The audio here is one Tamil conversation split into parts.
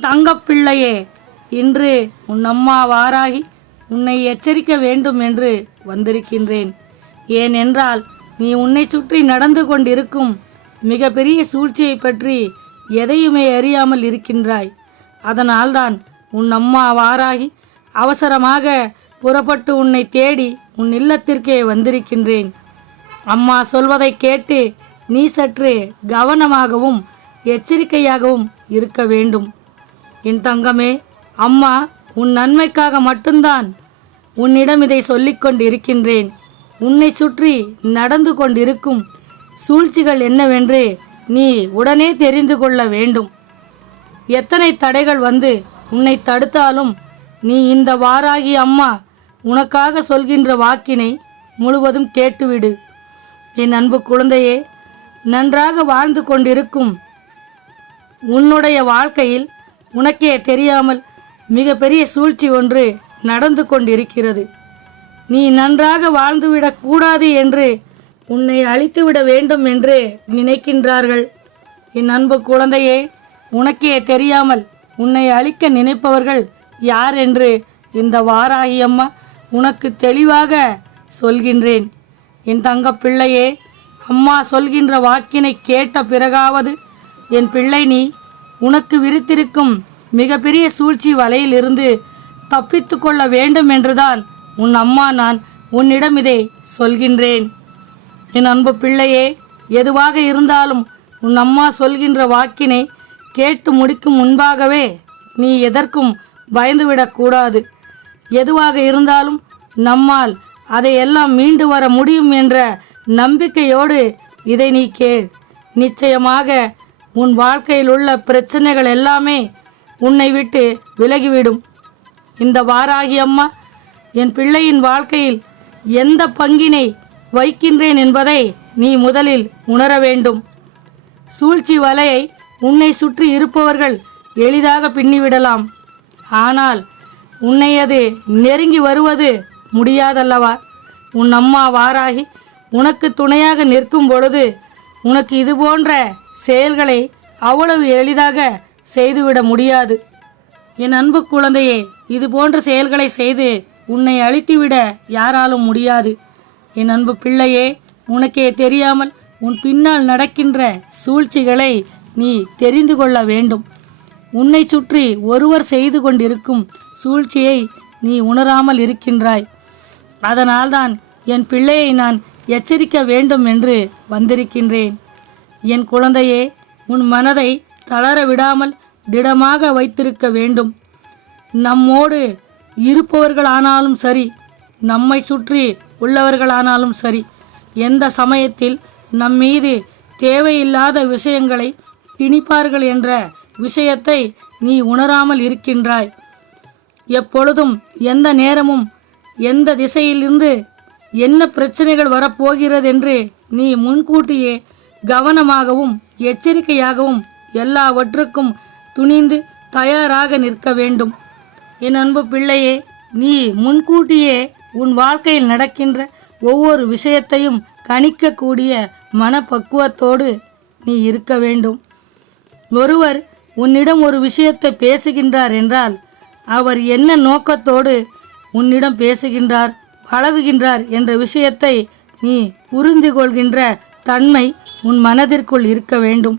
தங்கப்பிள்ளையே இன்று உன் அம்மா வாராகி உன்னை எச்சரிக்க வேண்டும் என்று வந்திருக்கின்றேன். ஏனென்றால் நீ உன்னை சுற்றி நடந்து கொண்டிருக்கும் மிகப்பெரிய சூழ்ச்சியை பற்றி எதையுமே அறியாமல் இருக்கின்றாய். அதனால்தான் உன் அம்மா வாராகி அவசரமாக புறப்பட்டு உன்னை தேடி உன் இல்லத்திற்கே வந்திருக்கின்றேன். அம்மா சொல்வதை கேட்டு நீ சற்று கவனமாகவும் எச்சரிக்கையாகவும் இருக்க வேண்டும். என் தங்கமே அம்மா உன் நன்மைக்காக மட்டும்தான் உன்னிடம் இதை சொல்லிக் கொண்டிருக்கின்றேன். உன்னை சுற்றி நடந்து கொண்டிருக்கும் சூழ்ச்சிகள் என்னவென்று நீ உடனே தெரிந்து கொள்ள வேண்டும். எத்தனை தடைகள் வந்து உன்னை தடுத்தாலும் நீ இந்த வாராகி அம்மா உனக்காக சொல்கின்ற வாக்கினை முழுவதும் கேட்டுவிடு. என் அன்பு குழந்தையே நன்றாக வாழ்ந்து கொண்டிருக்கும் உன்னுடைய வாழ்க்கையில் உனக்கே தெரியாமல் மிகப்பெரிய சூழ்ச்சி ஒன்று நடந்து கொண்டிருக்கிறது. நீ நன்றாக வாழ்ந்துவிடக் கூடாது என்று உன்னை அழித்துவிட வேண்டும் என்று நினைக்கின்றார்கள். என் அன்பு குழந்தையே உனக்கே தெரியாமல் உன்னை அழிக்க நினைப்பவர்கள் யார் என்று இந்த வாராகி அம்மா உனக்கு தெளிவாக சொல்கின்றேன். என் தங்க பிள்ளையே அம்மா சொல்கின்ற வாக்கினை கேட்ட பிறகாவது என் பிள்ளை நீ உனக்கு விரித்திருக்கும் மிகப்பெரிய சூழ்ச்சி வலையிலிருந்து தப்பித்து கொள்ள வேண்டும் என்றுதான் உன் அம்மா நான் உன்னிடம் இதை சொல்கின்றேன். என் அன்பு பிள்ளையே எதுவாக இருந்தாலும் உன் அம்மா சொல்கின்ற வாக்கினை கேட்டு முடிக்கும் முன்பாகவே நீ எதற்கும் பயந்துவிடக்கூடாது எதுவாக இருந்தாலும் நம்மால் அதையெல்லாம் மீண்டு வர முடியும் என்ற நம்பிக்கையோடு இதை நீ கேள். நிச்சயமாக உன் வாழ்க்கையில் உள்ள பிரச்சனைகள் எல்லாமே உன்னை விட்டு விலகிவிடும். இந்த வாராகி அம்மா என் பிள்ளையின் வாழ்க்கையில் எந்த பங்கினை வைக்கின்றேன் என்பதை நீ முதலில் உணர வேண்டும். சூழ்ச்சி வலையை உன்னை சுற்றி இருப்பவர்கள் எளிதாக பின்னிவிடலாம். ஆனால் உன்னை அது நெருங்கி வருவது முடியாதல்லவா? உன் அம்மா வாராகி உனக்கு துணையாக நிற்கும் பொழுது உனக்கு இது போன்ற செயல்களை அவ்வளவு எளிதாக செய்துவிட முடியாது. என் அன்பு குழந்தையே இது போன்ற செயல்களை செய்து உன்னை அழித்துவிட யாராலும் முடியாது. என் அன்பு பிள்ளையே உனக்கே தெரியாமல் உன் பின்னால் நடக்கின்ற சூழ்ச்சிகளை நீ தெரிந்து கொள்ள வேண்டும். உன்னை சுற்றி ஒருவர் செய்து கொண்டிருக்கும் சூழ்ச்சியை நீ உணராமல் இருக்கின்றாய். அதனால்தான் என் பிள்ளையை நான் எச்சரிக்க வேண்டும் என்று வந்திருக்கின்றேன். என் குழந்தையே உன் மனதை தளர விடாமல் திடமாக வைத்திருக்க வேண்டும். நம்மோடு இருப்பவர்களானாலும் சரி நம்மை சுற்றி உள்ளவர்களானாலும் சரி எந்த சமயத்தில் நம்மீது தேவையில்லாத விஷயங்களை திணிப்பார்கள் என்ற விஷயத்தை நீ உணராமல் இருக்கின்றாய். எப்பொழுதும் எந்த நேரமும் எந்த திசையிலிருந்து என்ன பிரச்சனைகள் வரப்போகிறது என்று நீ முன்கூட்டியே கவனமாகவும் எச்சரிக்கையாகவும் எல்லாவற்றுக்கும் துணிந்து தயாராக நிற்க வேண்டும். என் அன்பு பிள்ளையே நீ முன்கூட்டியே உன் வாழ்க்கையில் நடக்கின்ற ஒவ்வொரு விஷயத்தையும் கணிக்கக்கூடிய மனப்பக்குவத்தோடு நீ இருக்க வேண்டும். ஒருவர் உன்னிடம் ஒரு விஷயத்தை பேசுகின்றார் என்றால் அவர் என்ன நோக்கத்தோடு உன்னிடம் பேசுகின்றார் பழகுகின்றார் என்ற விஷயத்தை நீ புரிந்து கொள்கின்ற தன்மை உன் மனதிற்குள் இருக்க வேண்டும்.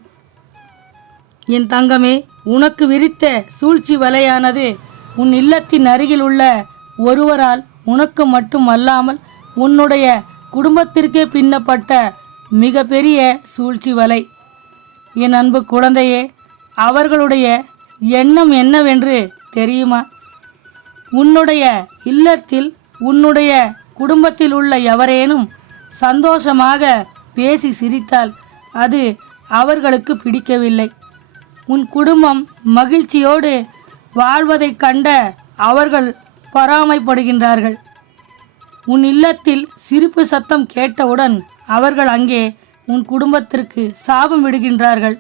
என் தங்கமே உனக்கு விரித்த சூழ்ச்சி வலையானது உன் இல்லத்தின் அருகில் உள்ள ஒருவரால் உனக்கு மட்டுமல்லாமல் உன்னுடைய குடும்பத்திற்கே பின்னப்பட்ட மிகப்பெரிய சூழ்ச்சி வலை. என் அன்பு குழந்தையே அவர்களுடைய எண்ணம் என்னவென்று தெரியுமா? உன்னுடைய இல்லத்தில் உன்னுடைய குடும்பத்தில் உள்ள எவரேனும் சந்தோஷமாக பேசி சிரித்தால் அது அவர்களுக்கு பிடிக்கவில்லை. உன் குடும்பம் மகிழ்ச்சியோடு வாழ்வதைக் கண்ட அவர்கள் பொறாமைப்படுகின்றார்கள் உன் இல்லத்தில் சிரிப்பு சத்தம் கேட்டவுடன் அவர்கள் அங்கே உன் குடும்பத்திற்கு சாபம் விடுகின்றார்கள்.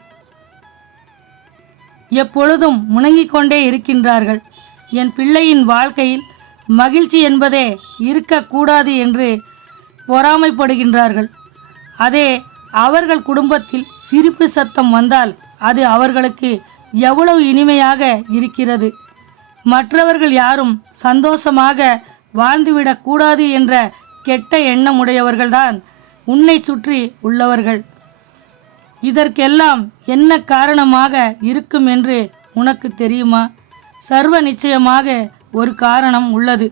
எப்பொழுதும் முணங்கிக் கொண்டே இருக்கின்றார்கள். என் பிள்ளையின் வாழ்க்கையில் மகிழ்ச்சி என்பதே இருக்கக்கூடாது என்று பொறாமைப்படுகின்றார்கள். அதே அவர்கள் குடும்பத்தில் சிரிப்பு சத்தம் வந்தால் அது அவர்களுக்கு எவ்வளவு இனிமையாக இருக்கிறது. மற்றவர்கள் யாரும் சந்தோஷமாக வாழ்ந்துவிடக் கூடாது என்ற கெட்ட எண்ணமுடையவர்கள்தான் உன்னை சுற்றி உள்ளவர்கள். இதற்கெல்லாம் என்ன காரணமாக இருக்கும் என்று உனக்கு தெரியுமா? சர்வ நிச்சயமாக ஒரு காரணம் உள்ளது.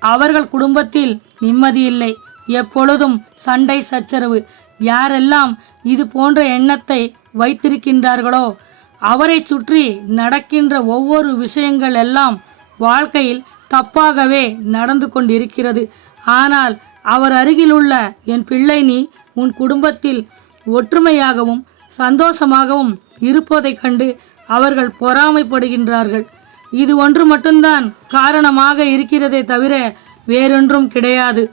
அவர்கள் குடும்பத்தில் நிம்மதியில்லை எப்பொழுதும் சண்டை சச்சரவு. யாரெல்லாம் இது போன்ற எண்ணத்தை வைத்திருக்கின்றார்களோ? அவரை சுற்றி நடக்கின்ற ஒவ்வொரு விஷயங்கள் எல்லாம் வாழ்க்கையில் தப்பாகவே நடந்து கொண்டிருக்கிறது. ஆனால் அவர் அருகிலுள்ள என் பிள்ளை நீ உன் குடும்பத்தில் ஒற்றுமையாகவும் சந்தோஷமாகவும் இருப்பதைக் கண்டு அவர்கள் பொறாமைப்படுகின்றார்கள். இது ஒன்று மட்டும்தான் காரணமாக இருக்கிறதே தவிர வேறொன்றும் கிடையாது.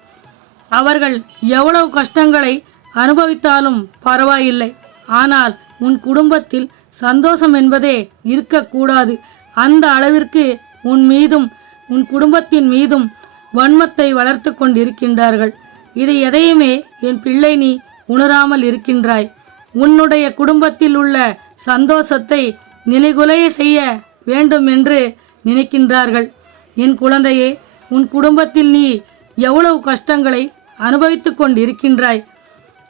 அவர்கள் எவ்வளவு கஷ்டங்களை அனுபவித்தாலும் பரவாயில்லை. ஆனால் உன் குடும்பத்தில் சந்தோஷம் என்பதே இருக்கக்கூடாது. அந்த அளவிற்கு உன் மீதும் உன் குடும்பத்தின் மீதும் வன்மத்தை வளர்த்து கொண்டிருக்கின்றார்கள். இதை எதையுமே என் பிள்ளை நீ உணராமல் இருக்கின்றாய். உன்னுடைய குடும்பத்தில் உள்ள சந்தோஷத்தை நிலைகுலைய செய்ய வேண்டும் என்று நினைக்கின்றார்கள். என் குழந்தையே உன் குடும்பத்தில் நீ எவ்வளவு கஷ்டங்களை அனுபவித்து கொண்டிருக்கின்றாய்.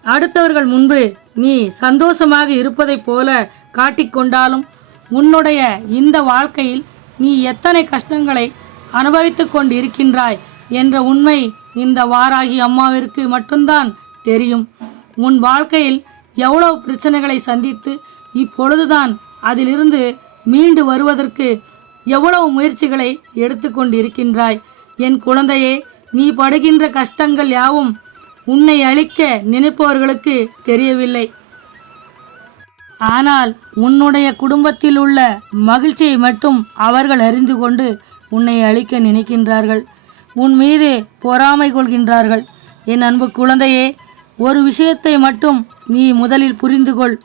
அடுத்தவர்கள் முன்பு நீ சந்தோஷமாக இருப்பதைப் போல காட்டிக்கொண்டாலும் உன்னுடைய இந்த வாழ்க்கையில் நீ எத்தனை கஷ்டங்களை அனுபவித்துக் கொண்டிருக்கின்றாய் என்ற உண்மை இந்த வாராகி அம்மாவிற்கு மட்டும்தான் தெரியும். உன் வாழ்க்கையில் எவ்வளவு பிரச்சனைகளை சந்தித்து இப்பொழுதுதான் அதிலிருந்து மீண்டு வருவதற்கு எவ்வளவு முயற்சிகளை எடுத்துக்கொண்டிருக்கின்றாய் என் குழந்தையே நீ படுகின்ற கஷ்டங்கள் யாவும் உன்னை அழிக்க நினைப்பவர்களுக்கு தெரியவில்லை. ஆனால் உன்னுடைய குடும்பத்தில் உள்ள மகிழ்ச்சியை மட்டும் அவர்கள் அறிந்து கொண்டு உன்னை அழிக்க நினைக்கின்றார்கள். உன் மீது பொறாமை கொள்கின்றார்கள். என் அன்பு குழந்தையே ஒரு விஷயத்தை மட்டும் நீ முதலில் புரிந்து கொள்.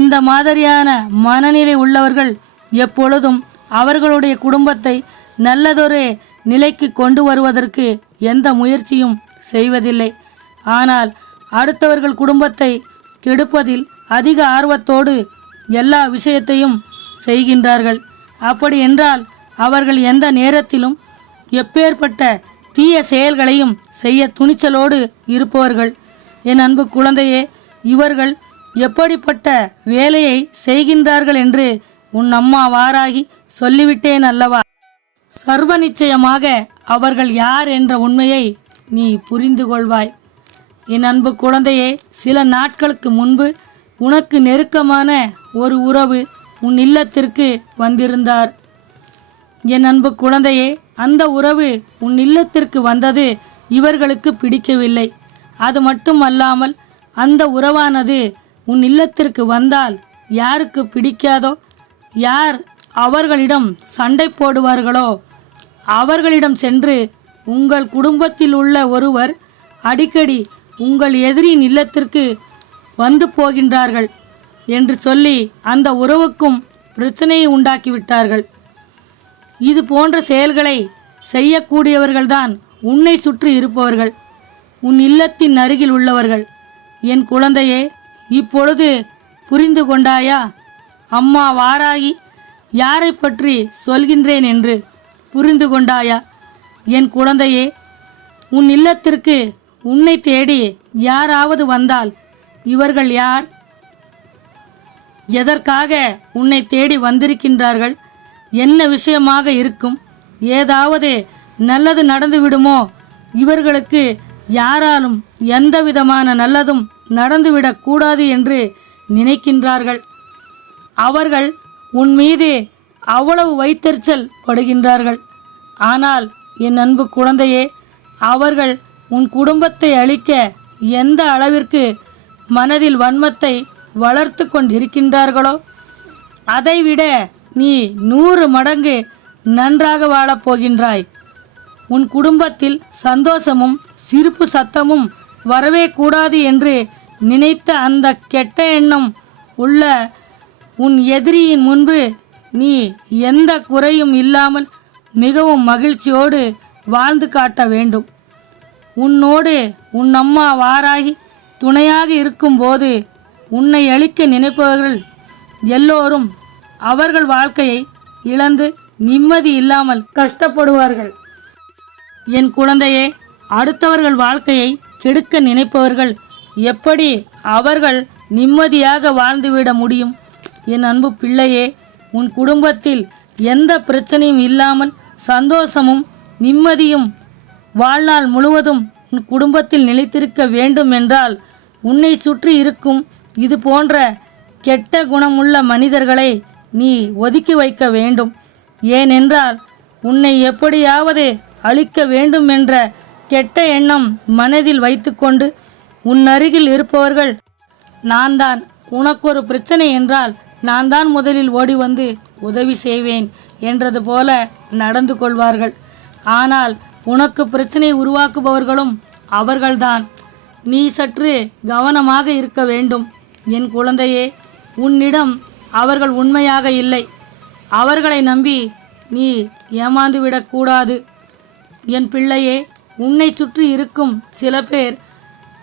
இந்த மாதிரியான மனநிலை உள்ளவர்கள் எப்பொழுதும் அவர்களுடைய குடும்பத்தை நல்லதொரு நிலைக்கு கொண்டு வருவதற்கு எந்த முயற்சியும் செய்வதில்லை. ஆனால் அடுத்தவர்கள் குடும்பத்தை கெடுப்பதில் அதிக ஆர்வத்தோடு எல்லா விஷயத்தையும் செய்கின்றார்கள். அப்படி என்றால் அவர்கள் எந்த நேரத்திலும் எப்பேற்பட்ட தீய செயல்களையும் செய்ய துணிச்சலோடு இருப்பவர்கள். என் அன்பு குழந்தையே இவர்கள் எப்படிப்பட்ட வேலையை செய்கின்றார்கள் என்று உன் அம்மா வாராகி சொல்லிவிட்டேன் அல்லவா? சர்வ நிச்சயமாக அவர்கள் யார் என்ற உண்மையை நீ புரிந்து கொள்வாய். என் அன்பு குழந்தையே சில நாட்களுக்கு முன்பு உனக்கு நெருக்கமான ஒரு உறவு உன் இல்லத்திற்கு வந்திருந்தார். என் அன்பு குழந்தையே அந்த உறவு உன் இல்லத்திற்கு வந்தது இவர்களுக்கு பிடிக்கவில்லை. அது மட்டும் அல்லாமல் அந்த உறவானது உன் இல்லத்திற்கு வந்தால் யாருக்கு பிடிக்காதோ யார் அவர்களிடம் சண்டை போடுவார்களோ அவர்களிடம் சென்று உங்கள் குடும்பத்தில் உள்ள ஒருவர் அடிக்கடி உங்கள் எதிரியின் இல்லத்திற்கு வந்து போகின்றார்கள் என்று சொல்லி அந்த உறவுக்கும் பிரச்சனையை உண்டாக்கிவிட்டார்கள். இது போன்ற செயல்களை செய்யக்கூடியவர்கள்தான் உன்னை சுற்றி இருப்பவர்கள் உன் இல்லத்தின் அருகில் உள்ளவர்கள். என் குழந்தையே இப்பொழுது புரிந்து கொண்டாயா? அம்மா வாராகி யாரை பற்றி சொல்கின்றேன் என்று புரிந்து கொண்டாயா? என் குழந்தையே உன் இல்லத்திற்கு உன்னை தேடி யாராவது வந்தால் இவர்கள் யார்? எதற்காக உன்னை தேடி வந்திருக்கின்றார்கள்? என்ன விஷயமாக இருக்கும்? ஏதாவது நல்லது நடந்து விடுமோ? இவர்களுக்கு யாராலும் எந்த விதமான நல்லதும் நடந்துவிடக்கூடாது என்று நினைக்கின்றார்கள். அவர்கள் உன் மீது அவ்வளவு வைத்தறிச்சல் படுகின்றார்கள். ஆனால் என் அன்பு குழந்தையே அவர்கள் உன் குடும்பத்தை அழிக்க எந்த அளவிற்கு மனதில் வன்மத்தை வளர்த்து கொண்டிருக்கின்றார்களோ அதைவிட நீ நூறு மடங்கு நன்றாக வாழப் போகின்றாய். உன் குடும்பத்தில் சந்தோஷமும் சிரிப்பு சத்தமும் வரவே கூடாது என்று நினைத்த அந்த கெட்ட எண்ணம் உள்ள உன் எதிரியின் முன்பு நீ எந்த குறையும் இல்லாமல் மிகவும் மகிழ்ச்சியோடு வாழ்ந்து காட்ட வேண்டும். உன்னோடு உன் அம்மா வாராகி துணையாக இருக்கும்போது உன்னை அழிக்க நினைப்பவர்கள் எல்லோரும் அவர்கள் வாழ்க்கையை இழந்து நிம்மதி இல்லாமல் கஷ்டப்படுவார்கள். என் குழந்தையே அடுத்தவர்கள் வாழ்க்கையை கெடுக்க நினைப்பவர்கள் எப்படி அவர்கள் நிம்மதியாக வாழ்ந்துவிட முடியும்? என் அன்பு பிள்ளையே உன் குடும்பத்தில் எந்த பிரச்சனையும் இல்லாமல் சந்தோஷமும் நிம்மதியும் வாழ்நாள் முழுவதும் உன் குடும்பத்தில் நிலைத்திருக்க வேண்டும் என்றால் உன்னை சுற்றி இருக்கும் இது போன்ற கெட்ட குணமுள்ள மனிதர்களை நீ ஒதுக்கி வைக்க வேண்டும். ஏனென்றால் உன்னை எப்படியாவது அழிக்க வேண்டும் என்ற கெட்ட எண்ணம் மனதில் வைத்துக்கொண்டு உன் அருகில் இருப்பவர்கள் நான் தான் உனக்கு ஒரு பிரச்சனை என்றால் நான் தான் முதலில் ஓடி வந்து உதவி செய்வேன் என்றது போல நடந்து கொள்வார்கள். ஆனால் உனக்கு பிரச்சனை உருவாக்குபவர்களும் அவர்கள்தான். நீ சற்று கவனமாக இருக்க வேண்டும். என் குழந்தையே உன்னிடம் அவர்கள் உண்மையாக இல்லை. அவர்களை நம்பி நீ ஏமாந்து விடக்கூடாது என் பிள்ளையே உன்னை சுற்றி இருக்கும் சில பேர்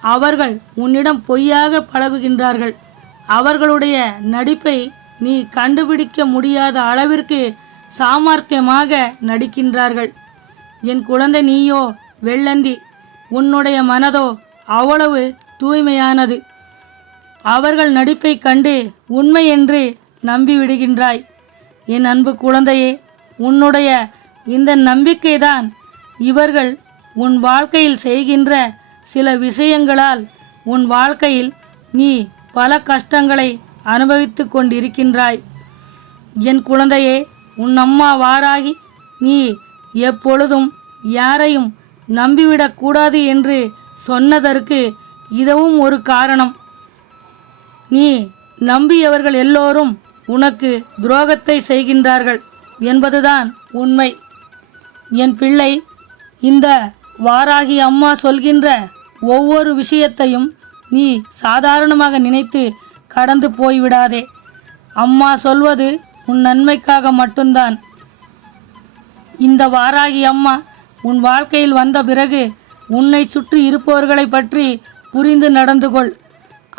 அவர்கள் உன்னிடம் பொய்யாக பழகுகின்றார்கள். அவர்களுடைய நடிப்பை நீ கண்டுபிடிக்க முடியாத அளவிற்கு சாமர்த்தியமாக நடிக்கின்றார்கள். என் குழந்தை நீயோ வெள்ளந்தி உன்னுடைய மனதோ அவ்வளவு தூய்மையானது. அவர்கள் நடிப்பை கண்டு உண்மை என்று நம்பிவிடுகின்றாய். என் அன்பு குழந்தையே உன்னுடைய இந்த நம்பிக்கைதான் இவர்கள் உன் வாழ்க்கையில் செய்கின்ற சில விஷயங்களால் உன் வாழ்க்கையில் நீ பல கஷ்டங்களை அனுபவித்து கொண்டிருக்கின்றாய். என் குழந்தையே உன் அம்மா வாராகி நீ எப்பொழுதும் யாரையும் நம்பிவிடக்கூடாது என்று சொன்னதற்கு இதுவும் ஒரு காரணம். நீ நம்பியவர்கள் எல்லோரும் உனக்கு துரோகத்தை செய்கின்றார்கள் என்பதுதான் உண்மை. என் பிள்ளை இந்த வாராகி அம்மா சொல்கின்ற ஒவ்வொரு விஷயத்தையும் நீ சாதாரணமாக நினைத்து கடந்து போய்விடாதே. அம்மா சொல்வது உன் நன்மைக்காக மட்டும்தான். இந்த வாராகி அம்மா உன் வாழ்க்கையில் வந்த பிறகு உன்னை சுற்றி இருப்பவர்களை பற்றி புரிந்து நடந்து கொள்.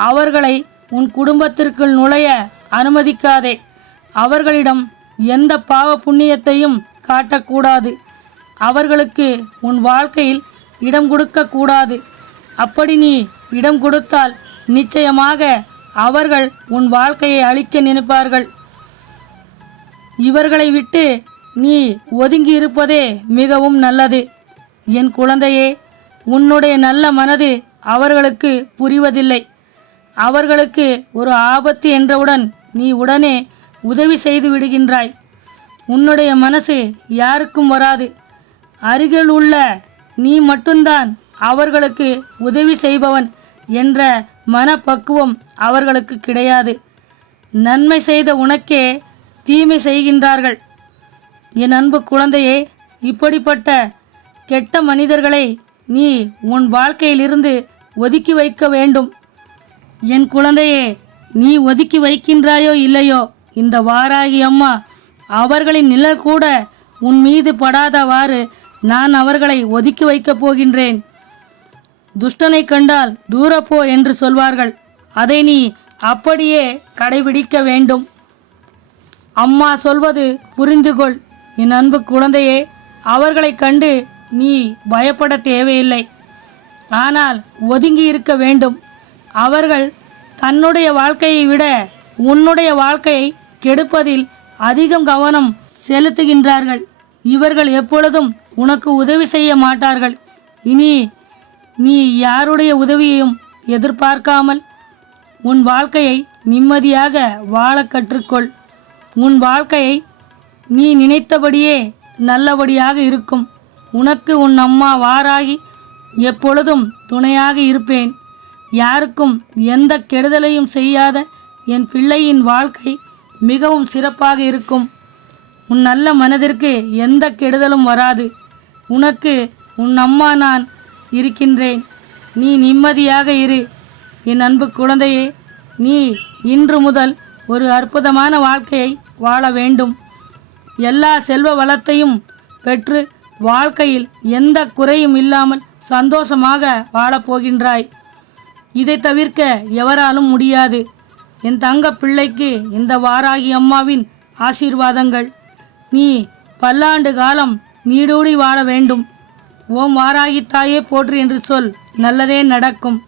அவர்களை உன் குடும்பத்திற்குள் நுழைய அனுமதிக்காதே. அவர்களிடம் எந்த பாவ புண்ணியத்தையும் காட்டக்கூடாது. அவர்களுக்கு உன் வாழ்க்கையில் இடம் கொடுக்கக்கூடாது. அப்படி நீ இடம் கொடுத்தால் நிச்சயமாக அவர்கள் உன் வாழ்க்கையை அழிக்க நினைப்பார்கள். இவர்களை விட்டு நீ ஒதுங்கி இருப்பதே மிகவும் நல்லது. என் குழந்தையே உன்னுடைய நல்ல மனது அவர்களுக்கு புரிவதில்லை. அவர்களுக்கு ஒரு ஆபத்து என்றவுடன் நீ உடனே உதவி செய்து விடுகின்றாய். உன்னுடைய மனசு யாருக்கும் வராது. அருகில் உள்ள நீ மட்டும்தான் அவர்களுக்கு உதவி செய்பவன் என்ற மனப்பக்குவம் அவர்களுக்கு கிடையாது. நன்மை செய்த உனக்கே தீமை செய்கின்றார்கள். என் அன்பு குழந்தையே இப்படிப்பட்ட கெட்ட மனிதர்களை நீ உன் வாழ்க்கையிலிருந்து ஒதுக்கி வைக்க வேண்டும். என் குழந்தையே நீ ஒதுக்கி வைக்கின்றாயோ இல்லையோ இந்த வாராகி அம்மா அவர்களின் நிழல் கூட உன் மீது படாதவாறு நான் அவர்களை ஒதுக்கி வைக்கப் போகின்றேன். துஷ்டனை கண்டால் தூரப்போ என்று சொல்வார்கள். அதை நீ அப்படியே கடைபிடிக்க வேண்டும். அம்மா சொல்வது புரிந்து கொள் என் அன்பு குழந்தையே அவர்களைக் கண்டு நீ பயப்பட தேவையில்லை. ஆனால் ஒதுங்கி இருக்க வேண்டும். அவர்கள் தன்னுடைய வாழ்க்கையை விட உன்னுடைய வாழ்க்கையை கெடுப்பதில் அதிகம் கவனம் செலுத்துகின்றார்கள். இவர்கள் எப்பொழுதும் உனக்கு உதவி செய்ய மாட்டார்கள். இனி நீ யாருடைய உதவியையும் எதிர்பார்க்காமல் உன் வாழ்க்கையை நிம்மதியாக வாழ கற்றுக்கொள். உன் வாழ்க்கையை நீ நினைத்தபடியே நல்லபடியாக இருக்கும். உனக்கு உன் அம்மா வாராகி எப்பொழுதும் துணையாக இருப்பேன். யாருக்கும் எந்த கெடுதலையும் செய்யாத என் பிள்ளையின் வாழ்க்கை மிகவும் சிறப்பாக இருக்கும். உன் நல்ல மனதிற்கு எந்த கெடுதலும் வராது. உனக்கு உன் அம்மா நான் இருக்கின்றேன். நீ நிம்மதியாக இரு. என் அன்பு குழந்தையே நீ இன்று முதல் ஒரு அற்புதமான வாழ்க்கையை வாழ வேண்டும். எல்லா செல்வ வளத்தையும் பெற்று வாழ்க்கையில் எந்த குறையும் இல்லாமல் சந்தோஷமாக வாழப்போகின்றாய் இதை தவிர்க்க எவராலும் முடியாது. என் தங்க பிள்ளைக்கு இந்த வாராகி அம்மாவின் ஆசீர்வாதங்கள். நீ பல்லாண்டு காலம் நீடூடி வாழ வேண்டும். ஓம் வாராகி தாயே போற்று என்று சொல். நல்லதே நடக்கும்.